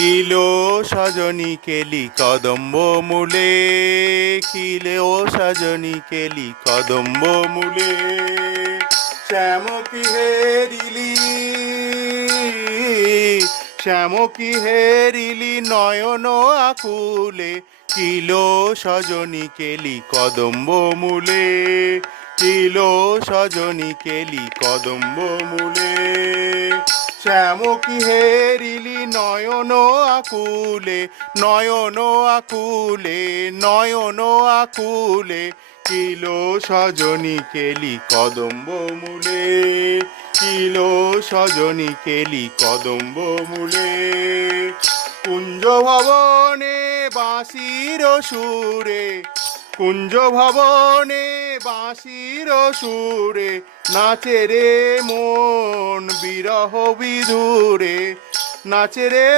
kilo Sajani কেলি কদম্ব মূলে, kilo Sajani কেলি কদম্ব মূলে, শ্যামকি হেরিলি, শ্যামকি হেরিলি নয়ন আকুলে, kilo Sajani কেলি কদম্ব মূলে, কিলো সজনী কেলি কদম্ব মূলে, শ্যামকি হেরিলি নয়ন আকুলে, নয়ন আকুলে, নয়ন আকুলে, কিলো সজনী কেলি কদম্ব মূলে, কিলো সজনী কেলি কদম্ব মূলে, কুঞ্জ ভবনে বাঁশির সুরে, কুঞ্জ ভবনে বাঁশির সুরে, নাচে রে মন বিরহ বিধুরে, নাচে রে